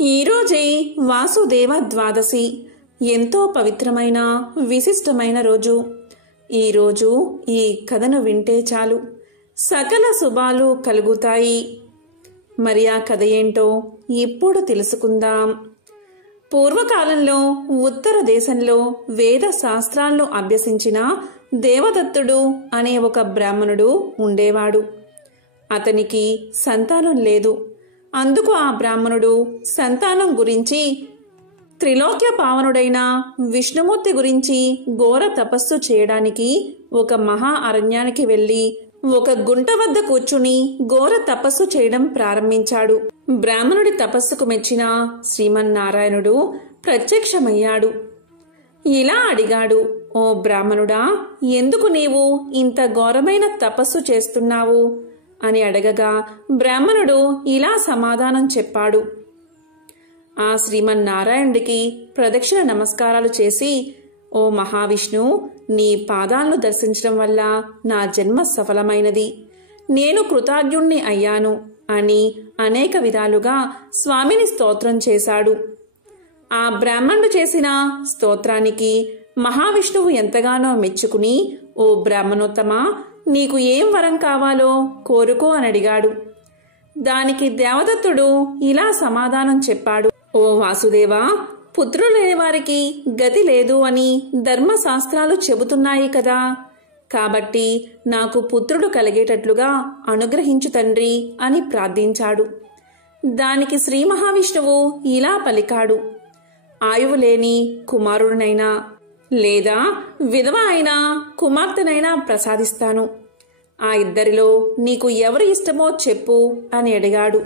ఈరోజే వాసుదేవ ద్వాదశి, ఎంతో పవిత్రమైన విశిష్టమైన రోజు. ఈరోజు ఈ కథను వింటే చాలు సకల శుభాలు కలుగుతాయి. మరి ఆ కథ ఏంటో ఇప్పుడు తెలుసుకుందాం. పూర్వకాలంలో ఉత్తర దేశంలో వేద శాస్త్రాలను అభ్యసించిన దేవదత్తుడు అనే ఒక బ్రాహ్మణుడు ఉండేవాడు. అతనికి సంతానం లేదు. అందుకు ఆ బ్రాహ్మణుడు సంతానం గురించి త్రిలోక్య పావనుడైన విష్ణుమూర్తి గురించి ఘోర తపస్సు చేయడానికి ఒక మహా అరణ్యానికి వెళ్లి ఒక గుంట వద్ద కూర్చుని ఘోర తపస్సు చేయడం ప్రారంభించాడు. బ్రాహ్మణుడి తపస్సుకు మెచ్చిన శ్రీమన్నారాయణుడు ప్రత్యక్షమయ్యాడు. ఇలా అడిగాడు, ఓ బ్రాహ్మణుడా, ఎందుకు నీవు ఇంత ఘోరమైన తపస్సు చేస్తున్నావు అని అడగగా బ్రాహ్మణుడు ఇలా సమాధానం చెప్పాడు. ఆ శ్రీమన్నారాయణుడికి ప్రదక్షిణ నమస్కారాలు చేసి, ఓ మహావిష్ణు, నీ పాదాలను దర్శించడం వల్ల నా జన్మ సఫలమైనది, నేను కృతజ్ఞుణ్ణి అయ్యాను అని అనేక విధాలుగా స్వామిని స్తోత్రం చేశాడు. ఆ బ్రాహ్మణుడు చేసిన స్తోత్రానికి మహావిష్ణువు ఎంతగానో మెచ్చుకుని, ఓ బ్రాహ్మణోత్తమా, నీకు ఏం వరం కావాలో కోరుకో అని అడిగాడు. దానికి దేవదత్తుడు ఇలా సమాధానం చెప్పాడు, ఓ వాసుదేవా, పుత్రులు లేని వారికి గతి లేదు అని ధర్మశాస్త్రాలు చెబుతున్నాయి కదా, కాబట్టి నాకు పుత్రుడు కలిగేటట్లుగా అనుగ్రహించు తండ్రి అని ప్రార్థించాడు. దానికి శ్రీ మహావిష్ణువు ఇలా పలికాడు, ఆయువు లేని కుమారుడినైనా లేదా విధవ అయినా కుమార్తెనైనా ప్రసాదిస్తాను. ఆ ఇద్దరిలో నీకు ఎవరు ఇష్టమో చెప్పు అని అడిగాడు.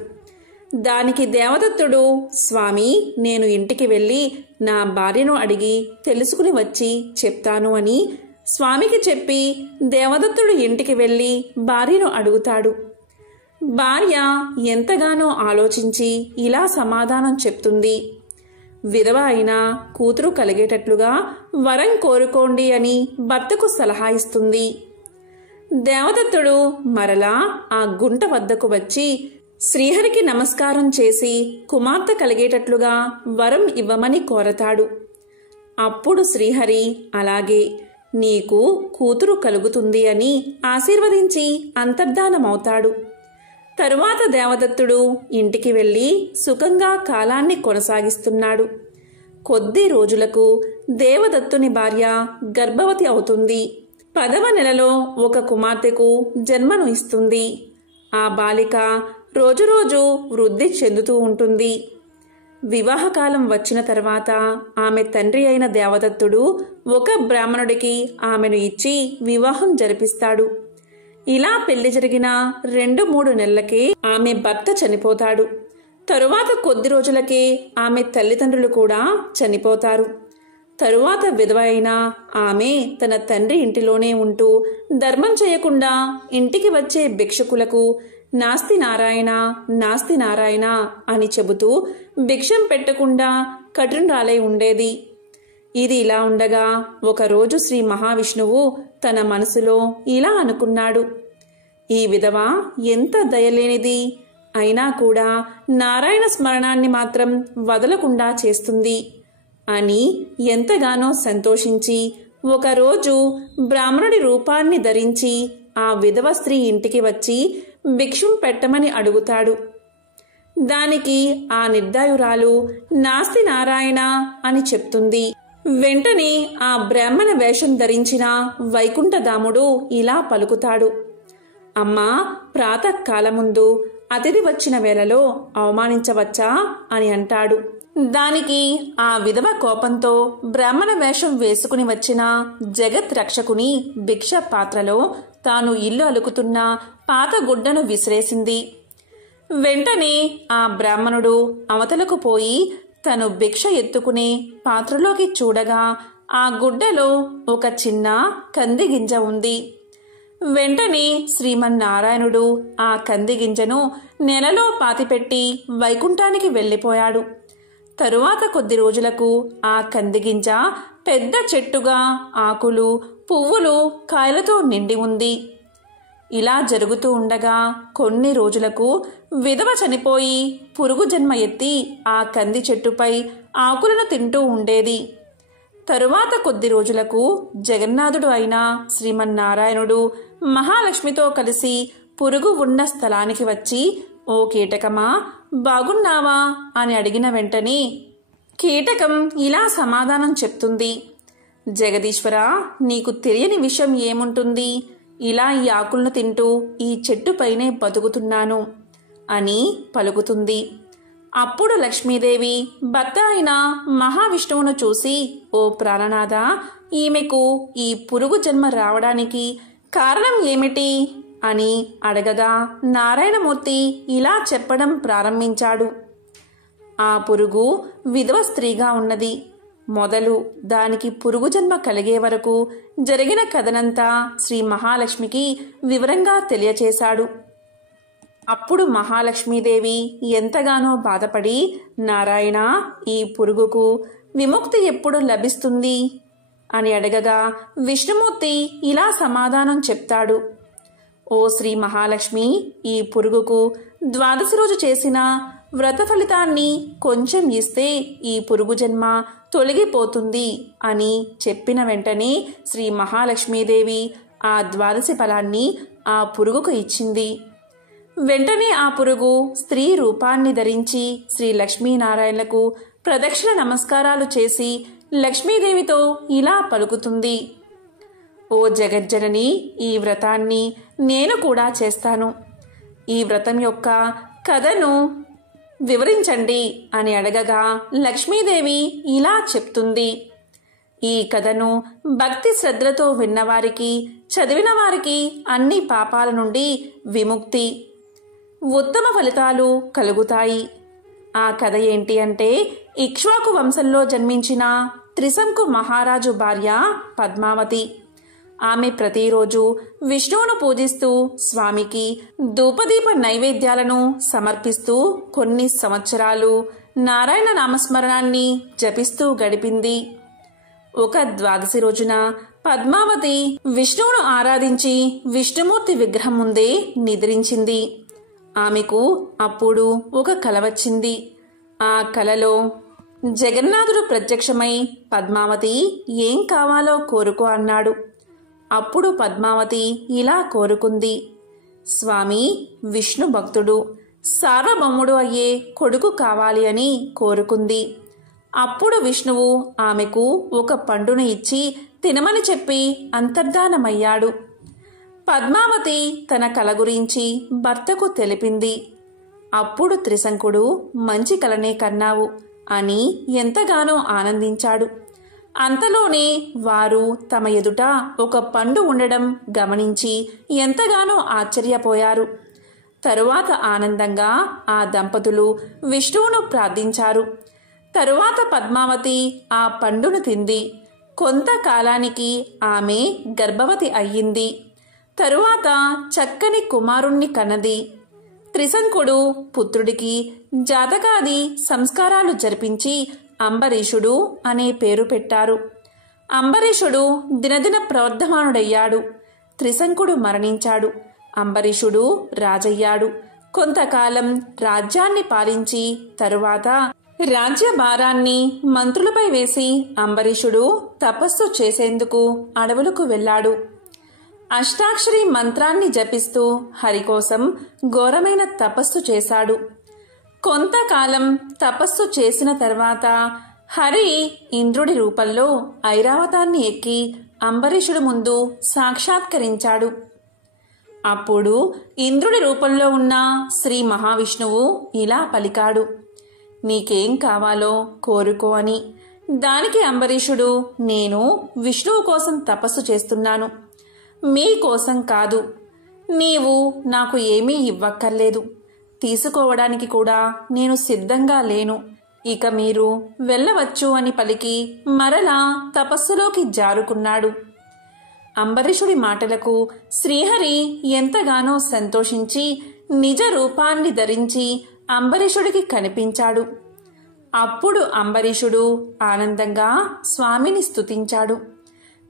దానికి దేవదత్తుడు, స్వామి, నేను ఇంటికి వెళ్ళి నా భార్యను అడిగి తెలుసుకుని వచ్చి చెప్తాను అని స్వామికి చెప్పి దేవదత్తుడు ఇంటికి వెళ్ళి భార్యను అడుగుతాడు. భార్య ఎంతగానో ఆలోచించి ఇలా సమాధానం చెప్తుంది, విధవ అయినా కూతురు కలిగేటట్లుగా వరం కోరుకోండి అని భర్తకు సలహా ఇస్తుంది. దేవదత్తుడు మరలా ఆ గుంట వద్దకు వచ్చి శ్రీహరికి నమస్కారం చేసి కుమార్తె కలిగేటట్లుగా వరం ఇవ్వమని కోరతాడు. అప్పుడు శ్రీహరి అలాగే, నీకు కూతురు కలుగుతుంది అని ఆశీర్వదించి అంతర్ధానమవుతాడు. తరువాత దేవదత్తుడు ఇంటికి వెళ్ళి సుఖంగా కాలాన్ని కొనసాగిస్తున్నాడు. కొద్ది రోజులకు దేవదత్తుని భార్య గర్భవతి అవుతుంది. 10వ నెలలో ఒక కుమార్తెకు జన్మను ఇస్తుంది. ఆ బాలిక రోజురోజు వృద్ధి చెందుతూ ఉంటుంది. వివాహకాలం వచ్చిన తర్వాత ఆమె తండ్రి అయిన దేవదత్తుడు ఒక బ్రాహ్మణుడికి ఆమెను ఇచ్చి వివాహం జరిపిస్తాడు. ఇలా పెళ్లి జరిగిన 2-3 నెలలకే ఆమె భర్త చనిపోతాడు. తరువాత కొద్ది రోజులకే ఆమె తల్లిదండ్రులు కూడా చనిపోతారు. తరువాత విధవ అయిన ఆమె తన తండ్రి ఇంటిలోనే ఉంటూ ధర్మం చేయకుండా ఇంటికి వచ్చే భిక్షకులకు నాస్తి నారాయణ నాస్తి నారాయణ అని చెబుతూ భిక్షం పెట్టకుండా కఠినురాలై ఉండేది. ఇది ఇలా ఉండగా ఒకరోజు శ్రీ మహావిష్ణువు తన మనసులో ఇలా అనుకున్నాడు, ఈ విధవ ఎంత దయలేనిది, అయినా కూడా నారాయణ స్మరణాన్ని మాత్రం వదలకుండా చేస్తుంది అని ఎంతగానో సంతోషించి ఒకరోజు బ్రాహ్మణుడి రూపాన్ని ధరించి ఆ విధవ స్త్రీ ఇంటికి వచ్చి భిక్షం పెట్టమని అడుగుతాడు. దానికి ఆ నిర్దయురాలు నాస్తి నారాయణ అని చెప్తుంది. వెంటనే ఆ బ్రాహ్మణ వేషం ధరించిన వైకుంఠధాముడు ఇలా పలుకుతాడు, అమ్మా, ప్రాతకాలముందు అతిథి వచ్చిన వేళలో అవమానించవచ్చా అని అంటాడు. దానికి ఆ విధవ కోపంతో బ్రాహ్మణ వేషం వేసుకుని వచ్చిన జగత్ రక్షకుని భిక్ష పాత్రలో తాను ఇల్లు అలుకుతున్న పాత గుడ్డను విసిరేసింది. వెంటనే ఆ బ్రాహ్మణుడు అవతలకు పోయి తను భిక్ష ఎత్తుకునే పాత్రలోకి చూడగా ఆ గుడ్డలో ఒక చిన్న కంది గింజ ఉంది. వెంటనే శ్రీమన్నారాయణుడు ఆ కంది గింజను నెలలో పాతిపెట్టి వైకుంఠానికి వెళ్ళిపోయాడు. తరువాత కొద్ది రోజులకు ఆ కందిగింజ పెద్ద చెట్టుగా ఆకులు, పువ్వులు, కాయలతో నిండి ఉంది. ఇలా జరుగుతూ ఉండగా కొన్ని రోజులకు విధవ చనిపోయి పురుగు జన్మ ఎత్తి ఆ కంది చెట్టుపై ఆకులను తింటూ ఉండేది. తరువాత కొద్ది రోజులకు జగన్నాథుడు అయిన శ్రీమన్నారాయణుడు మహాలక్ష్మితో కలిసి పురుగు ఉన్న స్థలానికి వచ్చి, ఓ కీటకమా, బాగున్నావా అని అడిగిన వెంటనే కీటకం ఇలా సమాధానం చెప్తుంది, జగదీశ్వర, నీకు తెలియని విషయం ఏముంటుంది, ఇలా ఈ ఆకులను తింటూ ఈ చెట్టుపైనే బతుకుతున్నాను అని పలుకుతుంది. అప్పుడు లక్ష్మీదేవి భర్త అయిన మహావిష్ణువును చూసి, ఓ ప్రాణనాథ, ఈమెకు ఈ పురుగు జన్మ రావడానికి కారణం ఏమిటి అని అడగగా నారాయణమూర్తి ఇలా చెప్పడం ప్రారంభించాడు. ఆ పురుగు విధవ స్త్రీగా ఉన్నది. మొదలు దానికి పురుగు జన్మ కలిగే వరకు జరిగిన కథనంతా శ్రీ మహాలక్ష్మికి వివరంగా తెలియచేశాడు. అప్పుడు మహాలక్ష్మీదేవి ఎంతగానో బాధపడి, నారాయణ, ఈ పురుగుకు విముక్తి ఎప్పుడు లభిస్తుంది అని అడగగా విష్ణుమూర్తి ఇలా సమాధానం చెప్తాడు, ఓ శ్రీ మహాలక్ష్మి, ఈ పురుగుకు ద్వాదశి రోజు చేసిన వ్రత ఫలితాన్ని కొంచెం ఇస్తే ఈ పురుగు జన్మ తొలగిపోతుంది అని చెప్పిన వెంటనే శ్రీ మహాలక్ష్మీదేవి ఆ ద్వాదశి ఫలాన్ని ఆ పురుగుకు ఇచ్చింది. వెంటనే ఆ పురుగు స్త్రీ రూపాన్ని ధరించి శ్రీ లక్ష్మీనారాయణలకు ప్రదక్షిణ నమస్కారాలు చేసి లక్ష్మీదేవితో ఇలా పలుకుతుంది, ఓ జగజ్జనని, ఈ వ్రతాన్ని నేను కూడా చేస్తాను. ఈ వ్రతం యొక్క కథను వివరించండి అని అడగగా లక్ష్మీదేవి ఇలా చెప్తుంది, ఈ కథను భక్తి శ్రద్ధలతో విన్నవారికి, చదివిన వారికి అన్ని పాపాల నుండి విముక్తి, ఉత్తమ ఫలితాలు కలుగుతాయి. ఆ కథ ఏంటి అంటే, ఇక్ష్వాకు వంశంలో జన్మించిన త్రిశంకు మహారాజు భార్య పద్మావతి. ఆమె ప్రతిరోజు విష్ణువును పూజిస్తూ స్వామికి ధూపదీప నైవేద్యాలను సమర్పిస్తూ కొన్ని సంవత్సరాలు నారాయణ నామస్మరణాన్ని జపిస్తూ గడిపింది. ఒక ద్వాదశి రోజున పద్మావతి విష్ణువును ఆరాధించి విష్ణుమూర్తి విగ్రహం ముందే నిద్రించింది. ఆమెకు అప్పుడు ఒక కల వచ్చింది. ఆ కలలో జగన్నాథుడు ప్రత్యక్షమై, పద్మావతి, ఏం కావాలో కోరుకో అన్నాడు. అప్పుడు పద్మావతి ఇలా కోరుకుంది, స్వామి, విష్ణు భక్తుడు, సార్వభౌముడు అయ్యే కొడుకు కావాలి అని కోరుకుంది. అప్పుడు విష్ణువు ఆమెకు ఒక పండును ఇచ్చి తినమని చెప్పి అంతర్ధానమయ్యాడు. పద్మావతి తన కల గురించి భర్తకు తెలిపింది. అప్పుడు త్రిశంకుడు, మంచి కలనే కన్నావు అని ఎంతగానో ఆనందించాడు. అంతలోనే వారు తమ ఎదుట ఒక పండు ఉండడం గమనించి ఎంతగానో ఆశ్చర్యపోయారు. తరువాత ఆనందంగా ఆ దంపతులు విష్ణువును ప్రార్థించారు. తరువాత పద్మావతి ఆ పండును తింది. కొంతకాలానికి ఆమె గర్భవతి అయ్యింది. తరువాత చక్కని కుమారుణ్ణి కన్నది. త్రిశంకుడు పుత్రుడికి జాతకాది సంస్కారాలు జరిపించి అంబరీషుడు అనే పేరు పెట్టారు. అంబరీషుడు దినదిన ప్రవర్ధమానుడయ్యాడు. త్రిశంకుడు మరణించాడు. అంబరీషుడు రాజయ్యాడు. కొంతకాలం రాజ్యాన్ని పాలించి తరువాత రాజ్యభారాన్ని మంత్రులపై వేసి అంబరీషుడు తపస్సు చేసేందుకు అడవులకు వెళ్ళాడు. అష్టాక్షరి మంత్రాన్ని జపిస్తూ హరికోసం ఘోరమైన తపస్సు చేశాడు. కొంతకాలం తపస్సు చేసిన తర్వాత హరి ఇంద్రుడి రూపంలో ఐరావతాన్ని ఎక్కి అంబరీషుడు ముందు సాక్షాత్కరించాడు. అప్పుడు ఇంద్రుడి రూపంలో ఉన్న శ్రీ మహావిష్ణువు ఇలా పలికాడు, నీకేం కావాలో కోరుకో అని. దానికి అంబరీషుడు, నేను విష్ణువు కోసం తపస్సు చేస్తున్నాను, మీకోసం కాదు. నీవు నాకు ఏమీ ఇవ్వక్కర్లేదు, తీసుకోవడానికి కూడా నేను సిద్ధంగా లేను. ఇక మీరు వెళ్ళవచ్చు అని పలికి మరలా తపస్సులోకి జారుకున్నాడు. అంబరీషుడి మాటలకు శ్రీహరి ఎంతగానో సంతోషించి నిజ రూపాన్ని ధరించి అంబరీషుడికి కనిపించాడు. అప్పుడు అంబరీషుడు ఆనందంగా స్వామిని స్తుతించాడు.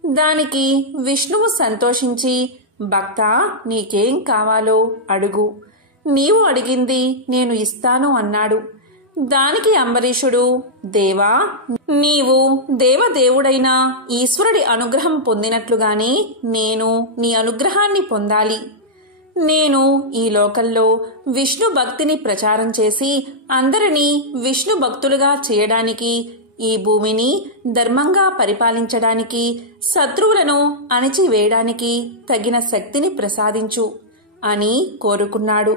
దానికి విష్ణువు సంతోషించి భక్తా, నీకేం కావాలో అడుగు, నీవు అడిగింది నేను ఇస్తాను అన్నాడు. దానికి అంబరీషుడు, దేవా, నీవు దేవదేవుడైన ఈశ్వరుడి అనుగ్రహం పొందినట్లుగానే నేను నీ అనుగ్రహాన్ని పొందాలి. నేను ఈ లోకంలో విష్ణు భక్తిని ప్రచారం చేసి అందరినీ విష్ణు భక్తులుగా చేయడానికి, ఈ భూమిని ధర్మంగా పరిపాలించడానికి, శత్రువులను అణిచివేయడానికి తగిన శక్తిని ప్రసాదించు అని కోరుకున్నాడు.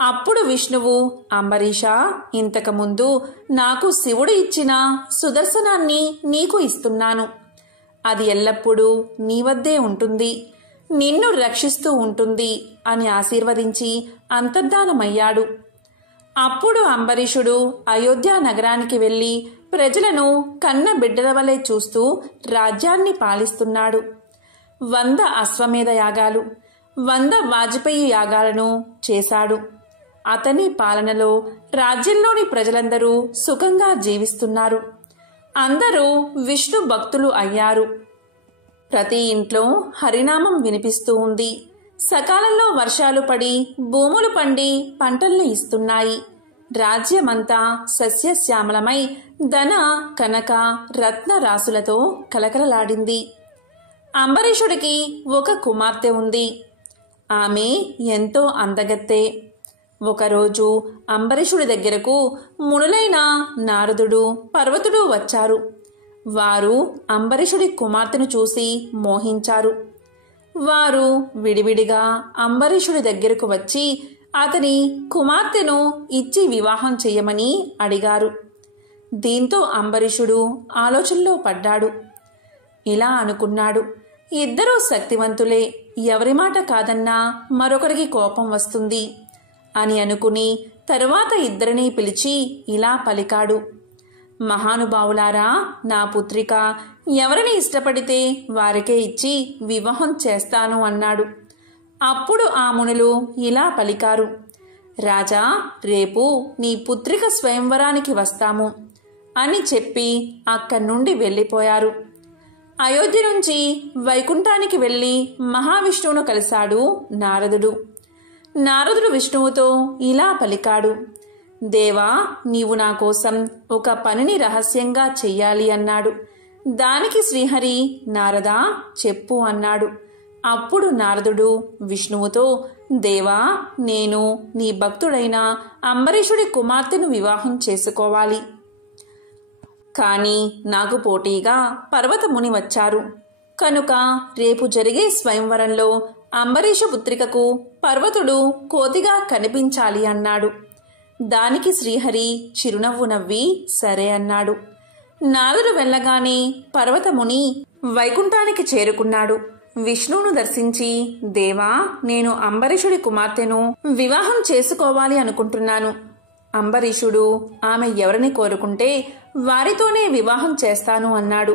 అప్పుడు విష్ణువు, అంబరీషా, ఇంతకుముందు నాకు శివుడు ఇచ్చిన సుదర్శనాన్ని నీకు ఇస్తున్నాను. అది ఎల్లప్పుడూ నీ వద్దే ఉంటుంది, నిన్ను రక్షిస్తూ ఉంటుంది అని ఆశీర్వదించి అంతర్ధానమయ్యాడు. అప్పుడు అంబరీషుడు అయోధ్య నగరానికి వెళ్లి ప్రజలను కన్న బిడ్డల వలె చూస్తూ రాజ్యాన్ని పాలిస్తున్నాడు. 100 అశ్వమేధ యాగాలు, 100 వాజపేయి యాగాలను చేశాడు. అతని పాలనలో రాజ్యంలోని ప్రజలందరూ సుఖంగా జీవిస్తున్నారు. అందరూ విష్ణు భక్తులు అయ్యారు. ప్రతి ఇంట్లో హరినామం వినిపిస్తూ ఉంది. సకాలంలో వర్షాలు పడి భూములు పండి పంటల్ని ఇస్తున్నాయి. రాజ్యమంతా సస్యశ్యామలమై ధన కనక రత్న రాసులతో కలకలలాడింది. అంబరీషుడికి ఒక కుమార్తె ఉంది. ఆమె ఎంతో అందగత్తె. ఒకరోజు అంబరీషుడి దగ్గరకు మునులైన నారదుడు, పర్వతుడు వచ్చారు. వారు అంబరీషుడి కుమార్తెను చూసి మోహించారు. వారు విడివిడిగా అంబరీషుడి దగ్గరకు వచ్చి అతని కుమార్తెను ఇచ్చి వివాహం చెయ్యమని అడిగారు. దీంతో అంబరీషుడు ఆలోచనలో పడ్డాడు. ఇలా అనుకున్నాడు, ఇద్దరూ శక్తివంతులే, ఎవరి మాట కాదన్నా మరొకరికి కోపం వస్తుంది అని అనుకుని తరువాత ఇద్దరినీ పిలిచి ఇలా పలికాడు. మహానుభావులారా, నా పుత్రిక ఎవరిని ఇష్టపడితే వారికే ఇచ్చి వివాహం చేస్తాను అన్నాడు. అప్పుడు ఆ మునులు ఇలా పలికారు, రాజా, రేపు నీ పుత్రిక స్వయంవరానికి వస్తాము అని చెప్పి అక్కడి నుండి వెళ్ళిపోయారు. అయోధ్య నుంచి వైకుంఠానికి వెళ్లి మహావిష్ణువును కలిశాడు నారదుడు. నారదుడు విష్ణువుతో ఇలా పలికాడు, దేవా, నీవు నా కోసం ఒక పనిని రహస్యంగా చెయ్యాలి అన్నాడు. దానికి శ్రీహరి, నారదా, చెప్పు అన్నాడు. అప్పుడు నారదుడు విష్ణువుతో, దేవా, నేను నీ భక్తుడైన అంబరీషుడి కుమార్తెను వివాహం చేసుకోవాలి. కానీ నాకు పోటీగా పర్వతముని వచ్చారు. కనుక రేపు జరిగే స్వయంవరంలో అంబరీషు పుత్రికకు పర్వతుడు కోతిగా కనిపించాలి అన్నాడు. దానికి శ్రీహరి చిరునవ్వు నవ్వి సరే అన్నాడు. నారదుడు వెళ్ళగానే పర్వతముని వైకుంఠానికి చేరుకున్నాడు. విష్ణువును దర్శించి, దేవా, నేను అంబరీషుడి కుమార్తెను వివాహం చేసుకోవాలి అనుకుంటున్నాను. అంబరీషుడు ఆమె ఎవరిని కోరుకుంటే వారితోనే వివాహం చేస్తాను అన్నాడు.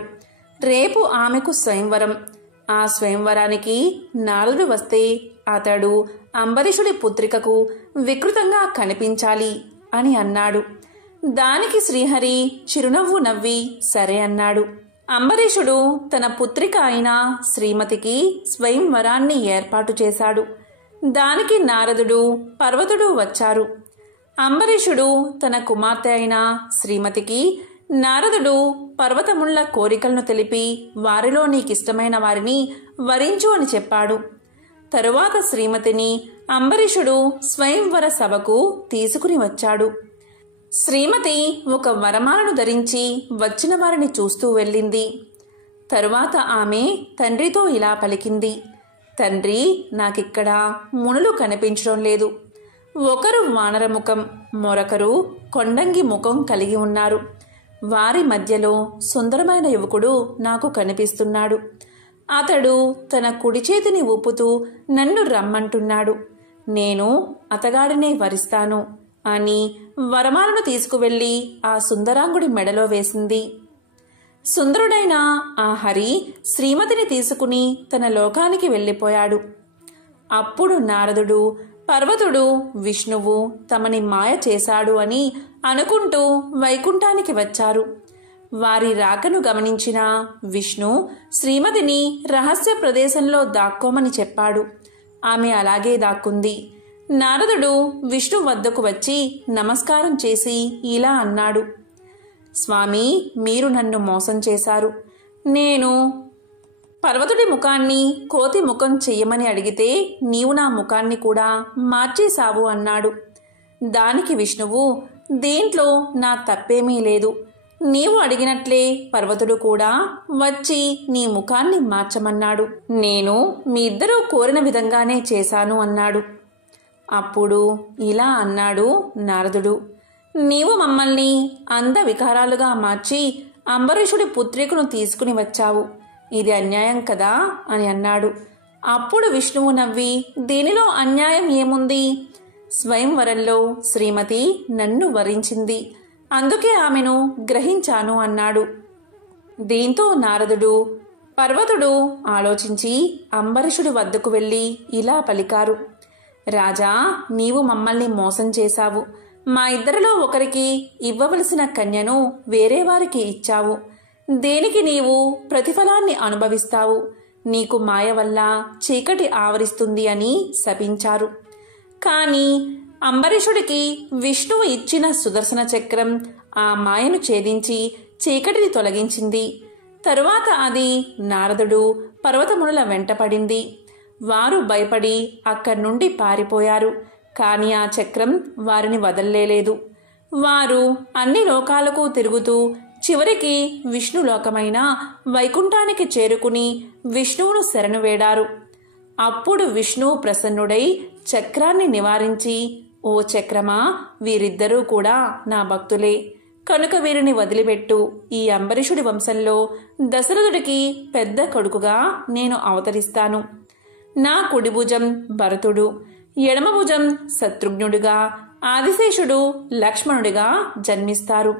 రేపు ఆమెకు స్వయంవరం. ఆ స్వయంవరానికి నారదుడు వస్తే అతడు అంబరీషుడి పుత్రికకు వికృతంగా కనిపించాలి అని అన్నాడు. దానికి శ్రీహరి చిరునవ్వు నవ్వి సరే అన్నాడు. అంబరీషుడు తన పుత్రిక అయిన శ్రీమతికి స్వయంవరాన్ని ఏర్పాటు చేశాడు. దానికి నారదుడు, పర్వతుడు వచ్చారు. అంబరీషుడు తన కుమార్తె అయిన శ్రీమతికి నారదుడు పర్వతముళ్ల కోరికలను తెలిపి వారిలో నీకిష్టమైన వారిని వరించు అని చెప్పాడు. తరువాత శ్రీమతిని అంబరీషుడు స్వయంవర సభకు తీసుకుని వచ్చాడు. శ్రీమతి ఒక వరమాలను ధరించి వచ్చిన వారిని చూస్తూ వెళ్ళింది. తరువాత ఆమె తండ్రితో ఇలా పలికింది, తండ్రి, నాకిక్కడ మునులు కనిపించడం లేదు. ఒకరు వానరముఖం, మరొకరు కొండంగి ముఖం కలిగి ఉన్నారు. వారి మధ్యలో సుందరమైన యువకుడు నాకు కనిపిస్తున్నాడు. అతడు తన కుడి చేతిని ఊపుతూ నన్ను రమ్మంటున్నాడు. నేను అతగాడినే వరిస్తాను అని వరమాలను తీసుకువెళ్లి ఆ సుందరాంగుడి మెడలో వేసింది. సుందరుడైన ఆ హరి శ్రీమతిని తీసుకుని తన లోకానికి వెళ్ళిపోయాడు. అప్పుడు నారదుడు, పర్వతుడు, విష్ణువు తమని మాయ చేశాడు అని అనుకుంటూ వైకుంఠానికి వచ్చారు. వారి రాకను గమనించిన విష్ణు శ్రీమతిని రహస్య ప్రదేశంలో దాక్కోమని చెప్పాడు. ఆమె అలాగే దాక్కుంది. నారదుడు విష్ణు వద్దకు వచ్చి నమస్కారం చేసి ఇలా అన్నాడు: స్వామి, మీరు నన్ను మోసం చేశారు. నేను పర్వతుడి ముఖాన్ని కోతి ముఖం చెయ్యమని అడిగితే నీవు నా ముఖాన్ని కూడా మార్చేశావు అన్నాడు. దానికి విష్ణువు, దీంట్లో నా తప్పేమీ లేదు. నీవు అడిగినట్లే పర్వతుడు కూడా వచ్చి నీ ముఖాన్ని మార్చమన్నాడు. నేను మీ ఇద్దరూ కోరిన విధంగానే చేశాను అన్నాడు. అప్పుడు ఇలా అన్నాడు నారదుడు: నీవు మమ్మల్ని అంద వికారాలుగా మార్చి అంబరీషుడి పుత్రికను తీసుకుని వచ్చావు. ఇది అన్యాయం కదా అని అన్నాడు. అప్పుడు విష్ణువు నవ్వి, దీనిలో అన్యాయం ఏముంది? స్వయంవరంలో శ్రీమతి నన్ను వరించింది, అందుకే ఆమెను గ్రహించాను అన్నాడు. దీంతో నారదుడు, పర్వతుడు ఆలోచించి అంబరీషుడి వద్దకు వెళ్ళి ఇలా పలికారు: రాజా, నీవు మమ్మల్ని మోసం చేశావు. మా ఇద్దరిలో ఒకరికి ఇవ్వవలసిన కన్యను వేరే వారికి ఇచ్చావు. దేనికి నీవు ప్రతిఫలాన్ని అనుభవిస్తావు. నీకు మాయ వల్ల చీకటి ఆవరిస్తుంది అని శపించారు. కాని అంబరీషుడికి విష్ణువు ఇచ్చిన సుదర్శన చక్రం ఆ మాయను ఛేదించి చీకటిని తొలగించింది. తరువాత అది నారదుడు పర్వతమునుల వెంటపడింది. వారు భయపడి అక్కడి నుండి పారిపోయారు. కాని ఆ చక్రం వారిని వదల్లేదు. వారు అన్ని లోకాలకు తిరుగుతూ చివరికి విష్ణులోకమైన వైకుంఠానికి చేరుకుని విష్ణువును శరణు వేడారు. అప్పుడు విష్ణువు ప్రసన్నుడై చక్రాన్ని నివారించి, ఓ చక్రమా, వీరిద్దరూ కూడా నా భక్తులే, కనుక వీరిని వదిలిపెట్టు. ఈ అంబరీషుడి వంశంలో దశరథుడికి పెద్ద కొడుకుగా నేను అవతరిస్తాను. నా కుడి భుజం భరతుడు, ఎడమ భుజం శత్రుఘ్నుడిగా, ఆదిశేషుడు లక్ష్మణుడిగా జన్మిస్తారు.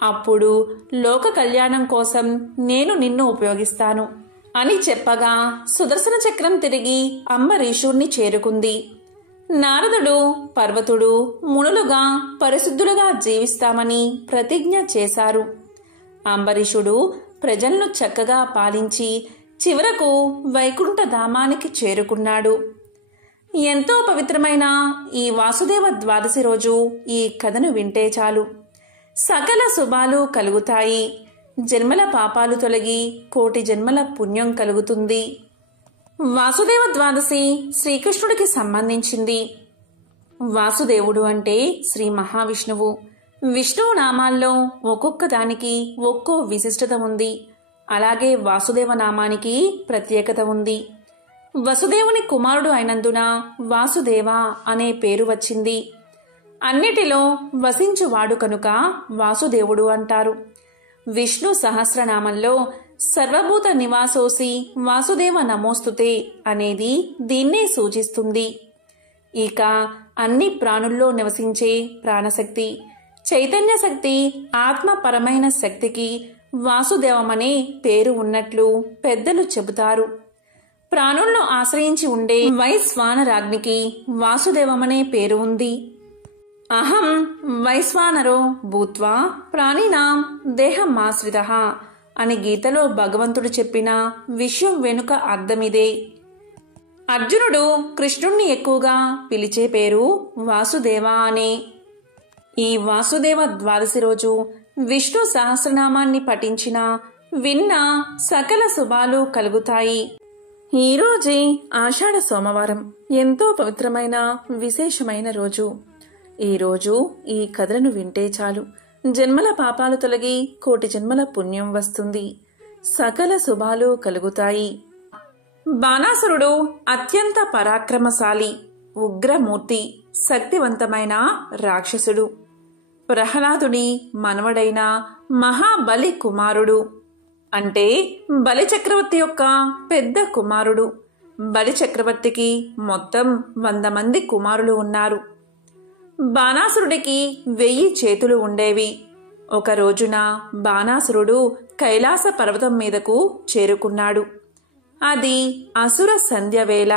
అప్పుడు లోక కళ్యాణం కోసం నేను నిన్ను ఉపయోగిస్తాను అని చెప్పగా సుదర్శన చక్రం తిరిగి అంబరీషుణ్ణి చేరుకుంది. నారదుడు, పర్వతుడు మునులుగా పరిశుద్ధులుగా జీవిస్తామని ప్రతిజ్ఞ చేశారు. అంబరీషుడు ప్రజలను చక్కగా పాలించి చివరకు వైకుంఠ ధామానికి చేరుకున్నాడు. ఎంతో పవిత్రమైన ఈ వాసుదేవ ద్వాదశి రోజు ఈ కథను వింటే చాలు. సకల శుభాలు కలుగుతాయి. జన్మల పాపాలు తొలగి కోటి జన్మల పుణ్యం కలుగుతుంది. వాసుదేవ ద్వాదశి శ్రీకృష్ణుడికి సంబంధించింది. వాసుదేవుడు అంటే శ్రీ మహావిష్ణువు. విష్ణువు నామాల్లో ఒక్కొక్క దానికి ఒక్కో విశిష్టత ఉంది. అలాగే వాసుదేవ నామానికి ప్రత్యేకత ఉంది. వసుదేవుని కుమారుడు అయినందున వాసుదేవ అనే పేరు వచ్చింది. అన్నిటిలో వసించువాడు కనుక వాసుదేవుడు అంటారు. విష్ణు సహస్రనామంలో సర్వభూత నివాసోసి వాసుదేవ నమోస్తుతే అనేది దీన్నే సూచిస్తుంది. ఇక అన్ని ప్రాణుల్లో నివసించే ప్రాణశక్తి, చైతన్య శక్తి, ఆత్మపరమైన శక్తికి వాసుదేవమనే పేరు ఉన్నట్లు పెద్దలు చెబుతారు. ప్రాణులను ఆశ్రయించి ఉండే వైశ్వానరాగ్నికి వాసుదేవమనే పేరు ఉంది. అహం వైశ్వానరో భూత్వా ప్రాణినాం దేహమాశ్రితః అని గీతలో భగవంతుడు చెప్పిన విషయం వెనుక అర్థమిదే. అర్జునుడు కృష్ణుణ్ణి ఎక్కువగా పిలిచే పేరు వాసుదేవ అనే. ఈ వాసుదేవ ద్వాదశి రోజు విష్ణు సహస్రనామాన్ని పఠించిన, విన్న సకల శుభాలు కలుగుతాయి. ఈరోజే ఆషాఢ సోమవారం, ఎంతో పవిత్రమైన విశేషమైన రోజు. ఈరోజు ఈ కథలను వింటే చాలు, జన్మల పాపాలు తొలగి కోటి జన్మల పుణ్యం వస్తుంది. సకల శుభాలు కలుగుతాయి. బాణాసురుడు అత్యంత పరాక్రమశాలి, ఉగ్రమూర్తి, శక్తివంతమైన రాక్షసుడు. ప్రహ్లాదుని మనవడైన మహాబలి కుమారుడు. అంటే బలి చక్రవర్తి యొక్క పెద్ద కుమారుడు. బలి చక్రవర్తికి మొత్తం 100 మంది కుమారులు ఉన్నారు. బాణాసురుడికి 1000 చేతులు ఉండేవి. ఒక రోజున బాణాసురుడు కైలాస పర్వతం మీదకు చేరుకున్నాడు. అది అసుర సంధ్యవేళ.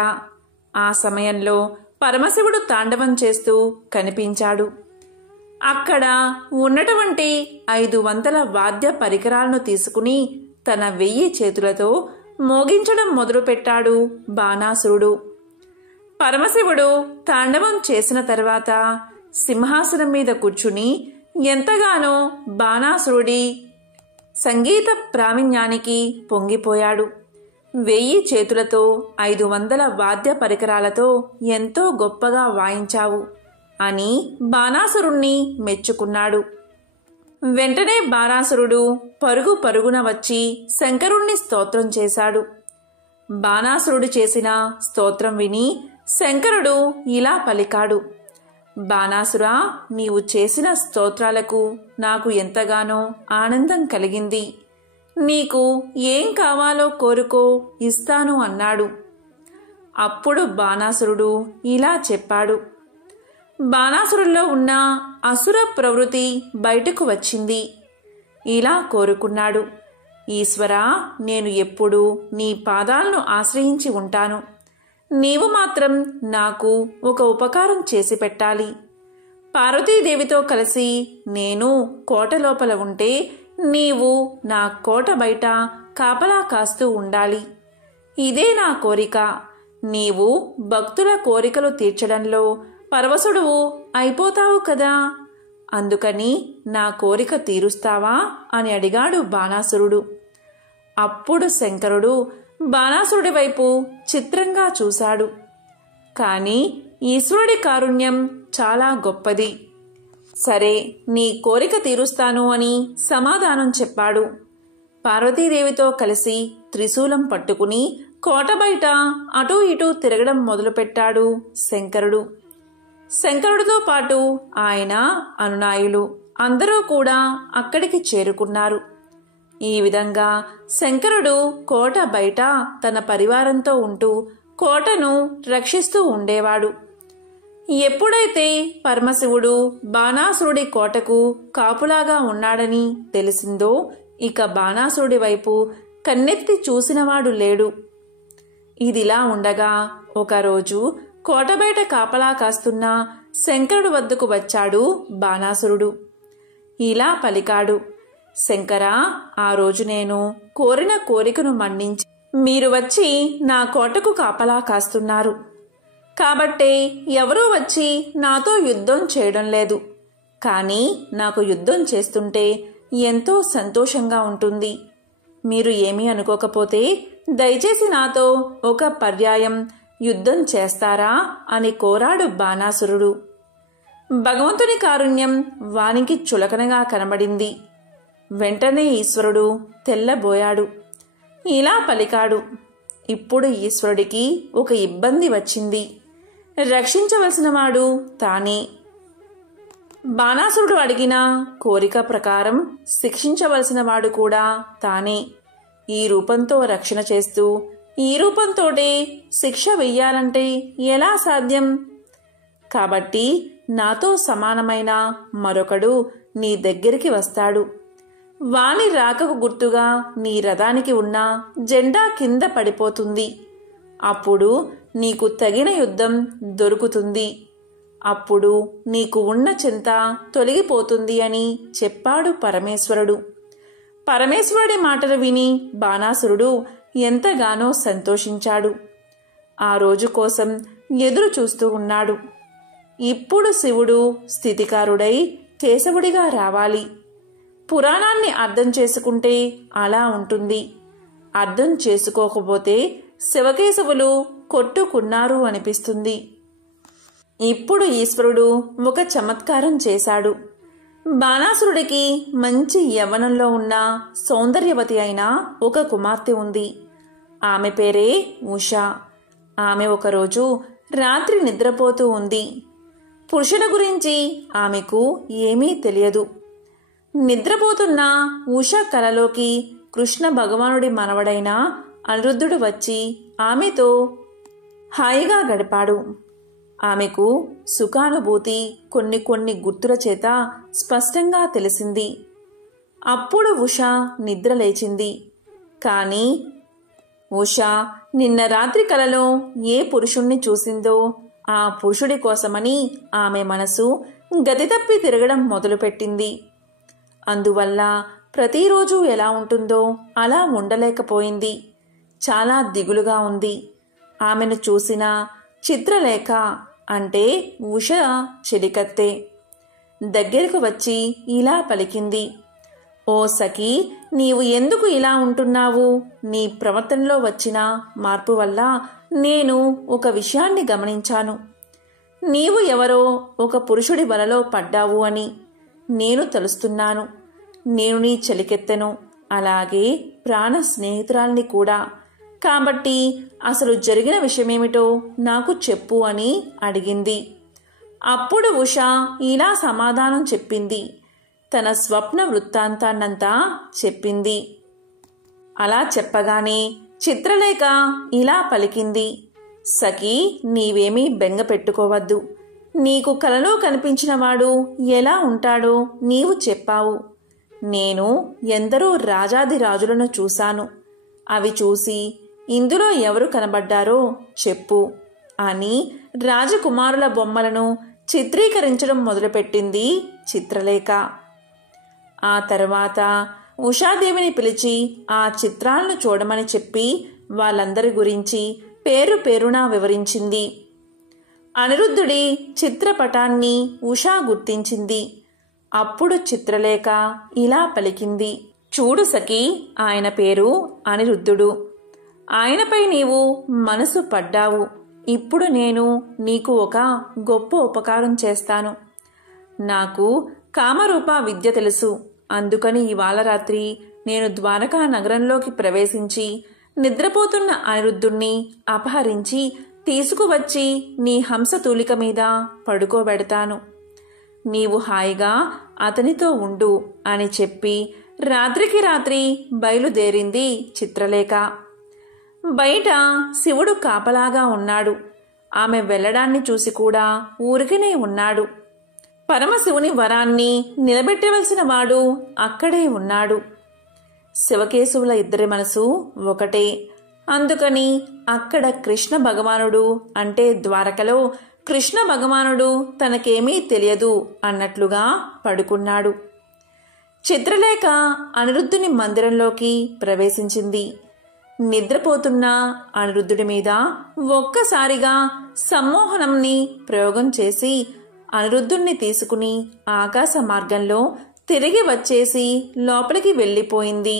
ఆ సమయంలో పరమశివుడు తాండవం చేస్తూ కనిపించాడు. అక్కడ ఉన్నటువంటి 500 వాద్య పరికరాలను తీసుకుని తన 1000 చేతులతో మోగించడం మొదలుపెట్టాడు బాణాసురుడు. పరమశివుడు తాండవం చేసిన తర్వాత సింహాసనం మీద కూర్చుని ఎంతగానో బాణాసురుడి సంగీత ప్రావీణ్యానికి పొంగిపోయాడు. 1000 చేతులతో 500 వాద్య పరికరాలతో ఎంతో గొప్పగా వాయించావు అని బాణాసురుణ్ణి మెచ్చుకున్నాడు. వెంటనే బాణాసురుడు పరుగు పరుగున వచ్చి శంకరుణ్ణి స్తోత్రం చేశాడు. బాణాసురుడు చేసిన స్తోత్రం విని శంకరుడు ఇలా పలికాడు: బాణాసురా, నీవు చేసిన స్తోత్రాలకు నాకు ఎంతగానో ఆనందం కలిగింది. నీకు ఏం కావాలో కోరుకో, ఇస్తాను అన్నాడు. అప్పుడు బాణాసురుడు ఇలా చెప్పాడు: బాణాసురుల్లో ఉన్న అసుర ప్రవృత్తి బయటకు వచ్చింది. ఇలా కోరుకున్నాడు: ఈశ్వరా, నేను ఎప్పుడూ నీ పాదాలను ఆశ్రయించి ఉంటాను. నీవు మాత్రం నాకు ఒక ఉపకారం చేసి పెట్టాలి. పార్వతీదేవితో కలిసి నేను కోట లోపల ఉంటే నీవు నా కోట బయట కాపలా కాస్తూ ఉండాలి. ఇదే నా కోరిక. నీవు భక్తుల కోరికలు తీర్చడంలో పరవశుడువు అయిపోతావు కదా, అందుకని నా కోరిక తీరుస్తావా అని అడిగాడు బాణాసురుడు. అప్పుడు శంకరుడు బాణాసురుడి వైపు చిత్రంగా చూశాడు. కాని ఈశ్వరుడి కారుణ్యం చాలా గొప్పది. సరే, నీ కోరిక తీరుస్తాను అని సమాధానం చెప్పాడు. పార్వతీదేవితో కలిసి త్రిశూలం పట్టుకుని కోట బయట అటూ ఇటూ తిరగడం మొదలుపెట్టాడు శంకరుడు. శంకరుడితో పాటు ఆయన అనునాయులు అందరూ కూడా అక్కడికి చేరుకున్నారు. ఈ విధంగా శంకరుడు కోట బయట తన పరివారంతో ఉంటూ కోటను రక్షిస్తూ ఉండేవాడు. ఎప్పుడైతే పరమశివుడు బాణాసురుడి కోటకు కాపులాగా ఉన్నాడని తెలిసిందో ఇక బాణాసురుడి వైపు కన్నెత్తి చూసినవాడు లేడు. ఇదిలా ఉండగా ఒకరోజు కోట బయట కాపలా కాస్తున్న శంకరుడు వద్దకు వచ్చాడు బాణాసురుడు. ఇలా పలికాడు: శంకరా, ఆ రోజు నేను కోరిన కోరికను మన్నించి మీరు వచ్చి నా కోటకు కాపలా కాస్తున్నారు. కాబట్టే ఎవరూ వచ్చి నాతో యుద్ధం చేయడం లేదు. కానీ నాకు యుద్ధం చేస్తుంటే ఎంతో సంతోషంగా ఉంటుంది. మీరు ఏమీ అనుకోకపోతే దయచేసి నాతో ఒక పర్యాయం యుద్ధం చేస్తారా అని కోరాడు బాణాసురుడు. భగవంతుని కారుణ్యం వానికి చులకనగా కనబడింది. వెంటనే ఈశ్వరుడు తెల్లబోయాడు. ఇలా పలికాడు: ఇప్పుడు ఈశ్వరుడికి ఒక ఇబ్బంది వచ్చింది. రక్షించవలసిన వాడు తానే. బాణాసురుడు అడిగిన కోరిక ప్రకారం శిక్షించవలసిన వాడు కూడా తానే. ఈ రూపంతో రక్షణ చేస్తూ ఈ రూపంతోటే శిక్ష వెయ్యాలంటే ఎలా సాధ్యం? కాబట్టి నాతో సమానమైన మరొకడు నీ దగ్గరికి వస్తాడు. వాని రాకకు గుర్తుగా నీ రథానికి ఉన్న జెండా కింద పడిపోతుంది. అప్పుడు నీకు తగిన యుద్ధం దొరుకుతుంది. అప్పుడు నీకు ఉన్న చింత తొలగిపోతుంది అని చెప్పాడు పరమేశ్వరుడు. పరమేశ్వరుడి మాటలు విని బాణాసురుడు ఎంతగానో సంతోషించాడు. ఆ రోజు కోసం ఎదురు చూస్తూ ఉన్నాడు. ఇప్పుడు శివుడు స్థితికారుడై కేశవుడిగా రావాలి. పురాణాన్ని అర్థం చేసుకుంటే అలా ఉంటుంది. అర్థం చేసుకోకపోతే శివకేశవులు కొట్టుకున్నారు అనిపిస్తుంది. ఇప్పుడు ఈశ్వరుడు ఒక చమత్కారం చేశాడు. బాణాసురుడికి మంచి యవ్వనంలో ఉన్న సౌందర్యవతి అయిన ఒక కుమార్తె ఉంది. ఆమె పేరే ఉషా. ఆమె ఒకరోజు రాత్రి నిద్రపోతూ ఉంది. పురుషుల గురించి ఆమెకు ఏమీ తెలియదు. నిద్రపోతున్న ఉషా కలలోకి కృష్ణ భగవానుడి మనవడైన అనిరుద్ధుడు వచ్చి ఆమెతో హాయిగా గడిపాడు. ఆమెకు సుఖానుభూతి కొన్ని గుర్తుల చేత స్పష్టంగా తెలిసింది. అప్పుడు ఉషా నిద్ర లేచింది. కానీ ఉషా నిన్న రాత్రి కలలో ఏ పురుషుణ్ణి చూసిందో ఆ పురుషుడి కోసమని ఆమె మనసు గతి తప్పి తిరగడం మొదలుపెట్టింది. అందువల్ల ప్రతిరోజు ఎలా ఉంటుందో అలా ఉండలేకపోయింది. చాలా దిగులుగా ఉంది. ఆమెను చూసిన చిత్రలేఖ అంటే ఉష చెలికత్తె దగ్గరకు వచ్చి ఇలా పలికింది. ఓ సఖీ, నీవు ఎందుకు ఇలా ఉంటున్నావు? నీ ప్రవర్తనలో వచ్చిన మార్పు వల్ల నేను ఒక విషయాన్ని గమనించాను. నీవు ఎవరో ఒక పురుషుడి వలలో పడ్డావు అని నేను తెలుస్తున్నాను. నేను నీ చెలికెత్తెను, అలాగే ప్రాణ స్నేహితురాల్ని కూడా. కాబట్టి అసలు జరిగిన విషయమేమిటో నాకు చెప్పు అని అడిగింది. అప్పుడు ఉష ఇలా సమాధానం చెప్పింది. తన స్వప్న వృత్తాంతాన్నంతా చెప్పింది. అలా చెప్పగానే చిత్రలేఖ ఇలా పలికింది. సఖీ, నీవేమీ బెంగ పెట్టుకోవద్దు. నీకు కలలో కనిపించిన వాడు ఎలా ఉంటాడో నీవు చెప్పావు. నేను ఎందరో రాజాదిరాజులను చూశాను. అవి చూసి ఇందులో ఎవరు కనబడ్డారో చెప్పు అని రాజకుమారుల బొమ్మలను చిత్రీకరించడం మొదలుపెట్టింది చిత్రలేఖ. ఆ తర్వాత ఉషాదేవిని పిలిచి ఆ చిత్రాలను చూడమని చెప్పి వాళ్ళందరి గురించి పేరు పేరునా వివరించింది. అనిరుద్ధుడి చిత్రపటాన్ని ఉషా గుర్తించింది. అప్పుడు చిత్రలేఖ ఇలా పలికింది. చూడు సఖీ, ఆయన పేరు అనిరుద్ధుడు. ఆయనపై నీవు మనసు పడ్డావు. ఇప్పుడు నేను నీకు ఒక గొప్ప ఉపకారం చేస్తాను. నాకు కామరూప విద్య తెలుసు. అందుకని ఇవాళ రాత్రి నేను ద్వారకా నగరంలోకి ప్రవేశించి నిద్రపోతున్న అనిరుద్ధుణ్ణి అపహరించి తీసుకువచ్చి నీ హంసతూలిక మీద పడుకోబెడతాను. నీవు హాయిగా అతనితో ఉండు అని చెప్పి రాత్రికి రాత్రి బయలుదేరింది చిత్రలేఖ. బయట శివుడు కాపలాగా ఉన్నాడు. ఆమె వెళ్లడాన్ని చూసి కూడా ఊరికినే ఉన్నాడు. పరమశివుని వరాన్ని నిలబెట్టవలసిన వాడు అక్కడే ఉన్నాడు. శివకేశవుల ఇద్దరి మనసు ఒకటే. అందుకని అక్కడ కృష్ణ భగవానుడు అంటే ద్వారకలో కృష్ణ భగవానుడు తనకేమీ తెలియదు అన్నట్లుగా పడుకున్నాడు. చిత్రలేఖ అనిరుద్ధుని మందిరంలోకి ప్రవేశించింది. నిద్రపోతున్న అనిరుద్ధుడి మీద ఒక్కసారిగా సమ్మోహనంని ప్రయోగం చేసి అనిరుద్ధుణ్ణి తీసుకుని ఆకాశ మార్గంలో తిరిగి వచ్చేసి లోపలికి వెళ్ళిపోయింది.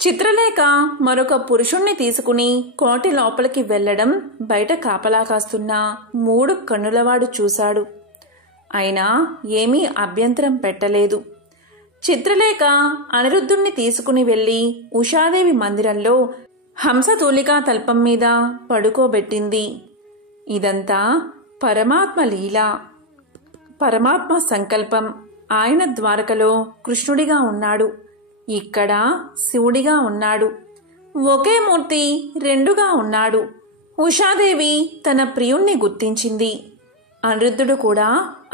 చిత్రలేఖ మరొక పురుషుణ్ణి తీసుకుని కోటి లోపలికి వెళ్లడం బయట కాపలా కాస్తున్న 3 కన్నులవాడు చూశాడు. అయినా ఏమీ అభ్యంతరం పెట్టలేదు. చిత్రలేఖ అనిరుద్ధుణ్ణి తీసుకుని వెళ్లి ఉషాదేవి మందిరంలో హంసతూలికా తల్పం మీద పడుకోబెట్టింది. ఇదంతా పరమాత్మ లీల, పరమాత్మ సంకల్పం. ఆయన ద్వారకలో కృష్ణుడిగా ఉన్నాడు, ఇక్కడ శివుడిగా ఉన్నాడు. ఒకే మూర్తి రెండుగా ఉన్నాడు. ఉషాదేవి తన ప్రియుణ్ణి గుర్తించింది. అనిరుద్ధుడు కూడా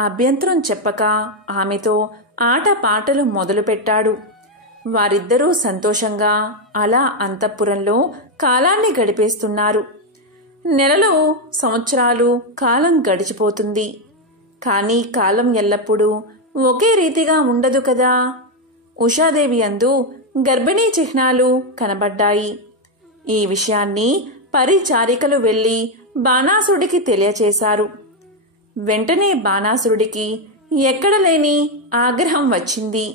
అభ్యంతరం చెప్పక ఆమెతో ఆటపాటలు మొదలుపెట్టాడు. వారిద్దరూ సంతోషంగా అలా అంతఃపురంలో కాలాన్ని గడిపేస్తున్నారు. నెలలు, సంవత్సరాలు కాలం గడిచిపోతుంది. కానీ కాలం ఎల్లప్పుడూ ఒకే రీతిగా ఉండదు కదా. ఉషాదేవి అందు గర్భిణీ చిహ్నాలు కనబడ్డాయి. ఈ విషయాన్ని పరిచారికలు వెళ్లి బాణాసురుడికి తెలియచేశారు. వెంటనే బాణాసురుడికి ఎక్కడలేని ఆగ్రహం వచ్చింది.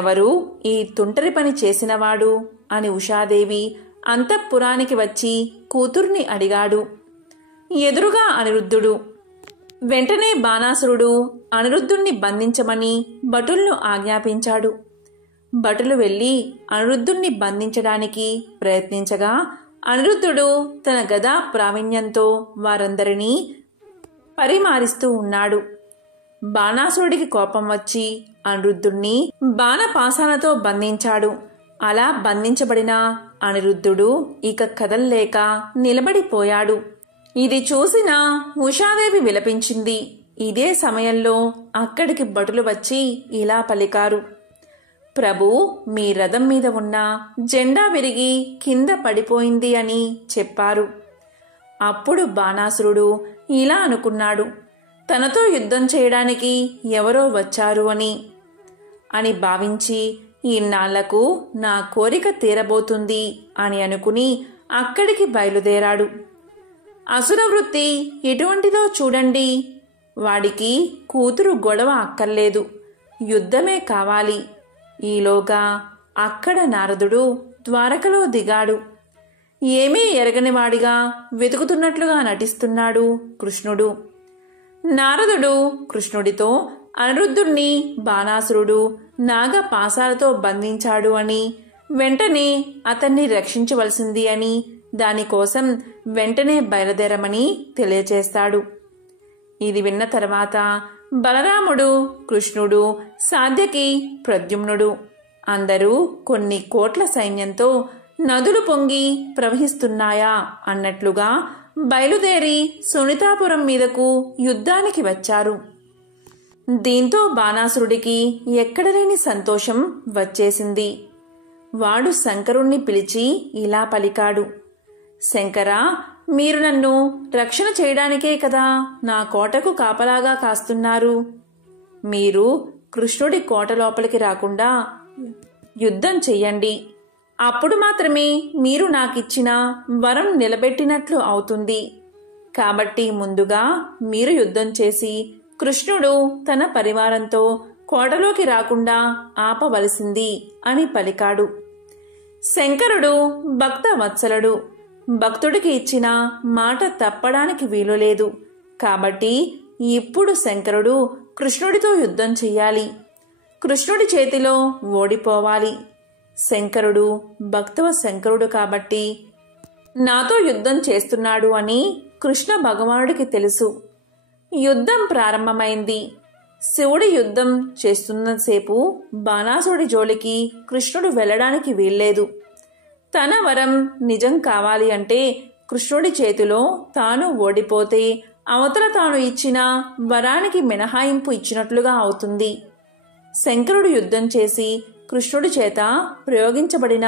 ఎవరు ఈ తుంటరి పని చేసినవాడు అని ఉషాదేవి అంతఃపురానికి వచ్చి కూతుర్ని అడిగాడు. ఎదురుగా అనిరుద్ధుడు. వెంటనే బాణాసురుడు అనిరుద్ధుణ్ణి బంధించమని భటులను ఆజ్ఞాపించాడు. భటులు వెళ్లి అనిరుద్ధుణ్ణి బంధించడానికి ప్రయత్నించగా అనిరుద్ధుడు తన గదా ప్రావీణ్యంతో వారందరినీ పరిమారిస్తూ ఉన్నాడు. బాణాసురుడికి కోపం వచ్చి అనిరుద్ధుణ్ణి బాణపాశాలతో బంధించాడు. అలా బంధించబడిన అనిరుద్ధుడు ఇక కదల్లేక నిలబడిపోయాడు. ఇది చూసిన ఉషాదేవి విలపించింది. ఇదే సమయంలో అక్కడికి భటులు వచ్చి ఇలా పలికారు. ప్రభు, మీ రథం మీద ఉన్న జెండా విరిగి కింద పడిపోయింది అని చెప్పారు. అప్పుడు బాణాసురుడు ఇలా అనుకున్నాడు. తనతో యుద్ధం చేయడానికి ఎవరో వచ్చారు అని భావించి ఇన్నాళ్లకు నా కోరిక తీరబోతుంది అని అనుకుని అక్కడికి బయలుదేరాడు. అసుర వృత్తి ఎటువంటిదో చూడండి. వాడికి కూతురు గొడవ అక్కర్లేదు, యుద్ధమే కావాలి. ఈలోగా అక్కడ నారదుడు ద్వారకలో దిగాడు. ఏమీ ఎరగనివాడిగా వెతుకుతున్నట్లుగా నటిస్తున్నాడు కృష్ణుడు. నారదుడు కృష్ణుడితో అనిరుద్ధుణ్ణి బాణాసురుడు నాగపాశాలతో బంధించాడు అని, వెంటనే అతన్ని రక్షించవలసింది అని, దానికోసం వెంటనే బయలుదేరమని తెలియచేస్తాడు. ఇది విన్న తర్వాత బలరాముడు, కృష్ణుడు, సాత్యకి, ప్రద్యుమ్నుడు అందరూ కొన్ని కోట్ల సైన్యంతో నదులు పొంగి ప్రవహిస్తున్నాయా అన్నట్లుగా బయలుదేరి సునీతాపురం మీదకు యుద్ధానికి వచ్చారు. దీంతో బాణాసురుడికి ఎక్కడలేని సంతోషం వచ్చేసింది. వాడు శంకరుణ్ణి పిలిచి ఇలా పలికాడు: శంకరా, మీరు నన్ను రక్షణ చేయడానికే కదా నా కోటకు కాపలాగా కాస్తున్నారు. మీరు కృష్ణుడి కోట లోపలికి రాకుండా యుద్ధం చెయ్యండి. అప్పుడు మాత్రమే మీరు నాకిచ్చిన వరం నిలబెట్టినట్లు అవుతుంది. కాబట్టి ముందుగా మీరు యుద్ధం చేసి కృష్ణుడు తన పరివారంతో కోటలోకి రాకుండా ఆపవలసింది అని పలికాడు. శంకరుడు భక్త వత్సలుడు. భక్తుడికి ఇచ్చిన మాట తప్పడానికి వీలులేదు. కాబట్టి ఇప్పుడు శంకరుడు కృష్ణుడితో యుద్ధం చెయ్యాలి. కృష్ణుడి చేతిలో ఓడిపోవాలి. శంకరుడు భక్తవ శంకరుడు కాబట్టి నాతో యుద్ధం చేస్తున్నాడు అని కృష్ణ భగవానుడికి తెలుసు. యుద్ధం ప్రారంభమైంది. శివుడి యుద్ధం చేస్తున్నసేపు బాణాసురుడి జోలికి కృష్ణుడు వెళ్ళడానికి వీల్లేదు. తన వరం నిజం కావాలి అంటే కృష్ణుడి చేతిలో తాను ఓడిపోతే అవతల తాను ఇచ్చిన వరానికి మినహాయింపు ఇచ్చినట్లుగా అవుతుంది. శంకరుడు యుద్ధం చేసి కృష్ణుడి చేత ప్రయోగించబడిన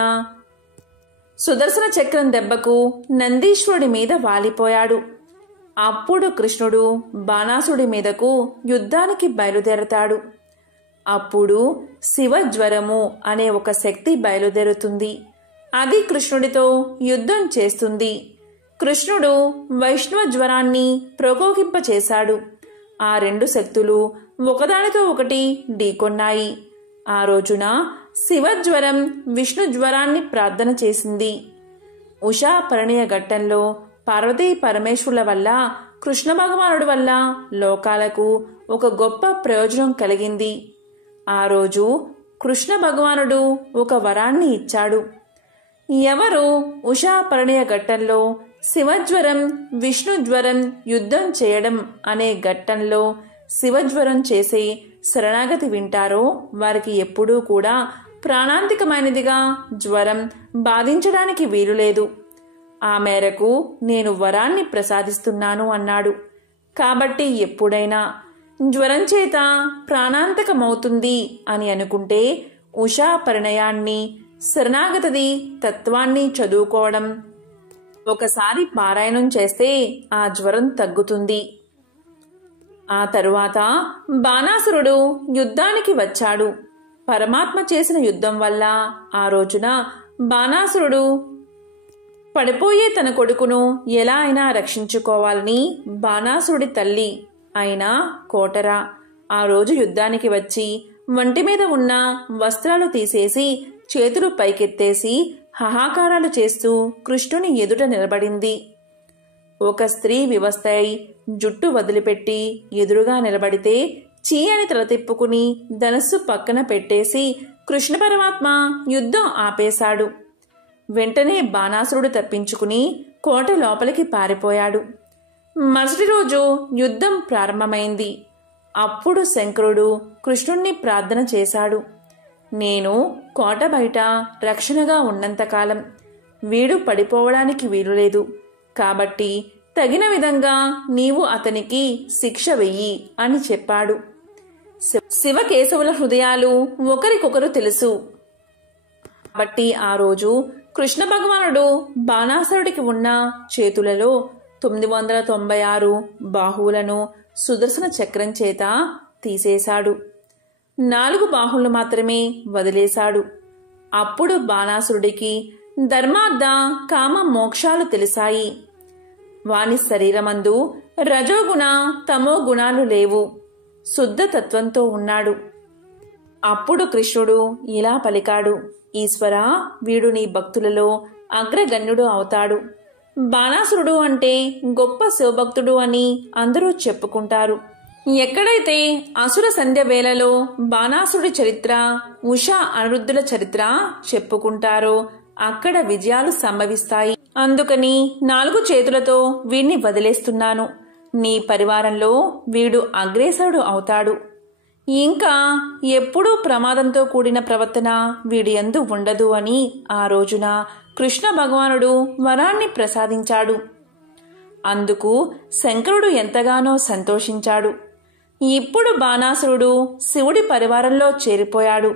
సుదర్శన చక్రం దెబ్బకు నందీశ్వరుడి మీద వాలిపోయాడు. అప్పుడు కృష్ణుడు బాణాసుడి మీదకు యుద్ధానికి బయలుదేరతాడు. అప్పుడు శివజ్వరము అనే ఒక శక్తి బయలుదేరుతుంది. అది కృష్ణుడితో యుద్ధం చేస్తుంది. కృష్ణుడు వైష్ణవ జ్వరాన్ని ప్రకోపింపచేశాడు. ఆ రెండు శక్తులు ఒకదానితో ఒకటి ఢీకొన్నాయి. ఆ రోజున శివజ్వరం విష్ణు జ్వరాన్ని ప్రార్థన చేసింది. ఉషా పరిణయ ఘట్టంలో పార్వతీ పరమేశ్వరుల వల్ల, కృష్ణ భగవానుడి వల్ల లోకాలకు ఒక గొప్ప ప్రయోజనం కలిగింది. ఆ రోజు కృష్ణ భగవానుడు ఒక వరాన్ని ఇచ్చాడు. ఎవరు ఉషా పరిణయ ఘట్టంలో శివజ్వరం విష్ణు జ్వరం యుద్ధం చేయడం అనే ఘట్టంలో శివజ్వరం చేసే శరణాగతి వింటారో వారికి ఎప్పుడూ కూడా ప్రాణాంతికమైనదిగా జ్వరం బాధించడానికి వీలులేదు. ఆ మేరకు నేను వరాన్ని ప్రసాదిస్తున్నాను అన్నాడు. కాబట్టి ఎప్పుడైనా జ్వరం చేత ప్రాణాంతకమవుతుంది అని అనుకుంటే ఉషా పరిణయాన్ని, శరణాగతది తత్వాన్ని చదువుకోవడం, ఒకసారి పారాయణం చేస్తే ఆ జ్వరం తగ్గుతుంది. ఆ తరువాత బాణాసురుడు యుద్ధానికి వచ్చాడు. పరమాత్మ చేసిన యుద్ధం వల్ల ఆ రోజున బాణాసురుడు పడిపోయే తన కొడుకును ఎలా అయినా రక్షించుకోవాలని బాణాసురుడి తల్లి అయిన కోటర ఆ రోజు యుద్ధానికి వచ్చి వంటి మీద ఉన్న వస్త్రాలు తీసేసి చేతులు పైకెత్తేసి హాహాకారాలు చేస్తూ కృష్ణుని ఎదుట నిలబడింది. ఒక స్త్రీ వివస్థై జుట్టు వదిలిపెట్టి ఎదురుగా నిలబడితే చీ అని తల తిప్పుకుని ధనస్సు పక్కన పెట్టేసి కృష్ణ పరమాత్మ యుద్ధం ఆపేశాడు. వెంటనే బాణాసురుడు తప్పించుకుని కోట లోపలికి పారిపోయాడు. మరుసటి రోజు యుద్ధం ప్రారంభమైంది. అప్పుడు శంకరుడు కృష్ణుణ్ణి ప్రార్థన చేశాడు. నేను కోట బయట రక్షణగా ఉన్నంతకాలం వీడు పడిపోవడానికి వీలులేదు. కాబట్టి తగిన విధంగా నీవు అతనికి శిక్ష వెయ్యి అని చెప్పాడు. శివకేశవుల హృదయాలు ఒకరికొకరు తెలుసు. కాబట్టి ఆ రోజు కృష్ణ భగవానుడు బాణాసురుడికి ఉన్న చేతులలో 996 బాహువులను సుదర్శన చక్రం చేత తీసేశాడు. 4 బాహుళ్లు మాత్రమే వదిలేశాడు. అప్పుడు బాణాసురుడికి ధర్మార్థ కామ మోక్షాలు తెలిసాయి. వాని శరీరమందు రజోగుణ తమో గుణాలు లేవు. శుద్ధతత్వంతో ఉన్నాడు. అప్పుడు కృష్ణుడు ఇలా పలికాడు, ఈశ్వరా, వీడు నీ భక్తులలో అగ్రగణ్యుడు అవుతాడు. బాణాసురుడు అంటే గొప్ప శివభక్తుడు అని అందరూ చెప్పుకుంటారు. ఎక్కడైతే అసుర సంధ్య వేళలో బాణాసురుడి చరిత్ర, ఉషా అనిరుద్ధుల చరిత్ర చెప్పుకుంటారో అక్కడ విజయాలు సంభవిస్తాయి. అందుకని 4 చేతులతో వీణ్ణి వదిలేస్తున్నాను. నీ పరివారంలో వీడు అగ్రేసరుడు అవుతాడు. ఇంకా ఎప్పుడూ ప్రమాదంతో కూడిన ప్రవర్తన వీడి యందు ఉండదు అని ఆ రోజున కృష్ణ భగవానుడు వరాన్ని ప్రసాదించాడు. అందుకు శంకరుడు ఎంతగానో సంతోషించాడు. ఇప్పుడు బాణాసురుడు శివుడి పరివారంలో చేరిపోయాడు.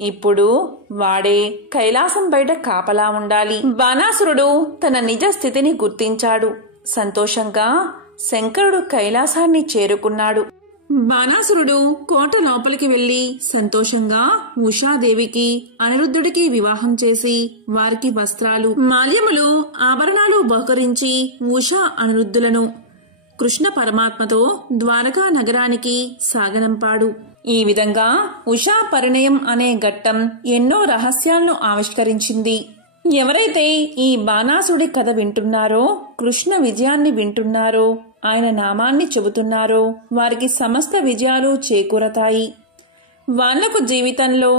ఇప్పుడు వాడే కైలాసం బయట కాపలా ఉండాలి. బాణాసురుడు తన నిజ స్థితిని గుర్తించాడు. సంతోషంగా శంకరుడు కైలాసాన్ని చేరుకున్నాడు. బాణాసురుడు కోట లోపలికి వెళ్లి సంతోషంగా ఉషాదేవికి అనిరుద్ధుడికి వివాహం చేసి వారికి వస్త్రాలు, మాల్యములు, ఆభరణాలు బహుకరించి ఉషా అనిరుద్ధులను కృష్ణ పరమాత్మతో ద్వారకా నగరానికి సాగనంపాడు. ఈ విధంగా ఉషా పరిణయం అనే ఘట్టం ఎన్నో రహస్యాలను ఆవిష్కరించింది. ఎవరైతే ఈ బాణాసుడి కథ వింటున్నారో, కృష్ణ విజయాన్ని వింటున్నారో, ఆయన నామాన్ని చెబుతున్నారో వారికి సమస్త విజయాలు చేకూరతాయి. వాళ్లకు జీవితంలో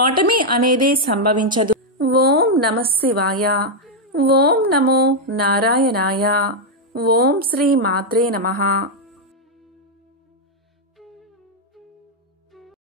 ఓటమి అనేదే సంభవించదు. ఓం నమః శివాయ. ఓం నమో నారాయణాయ. ఓం శ్రీ మాత్రే నమః.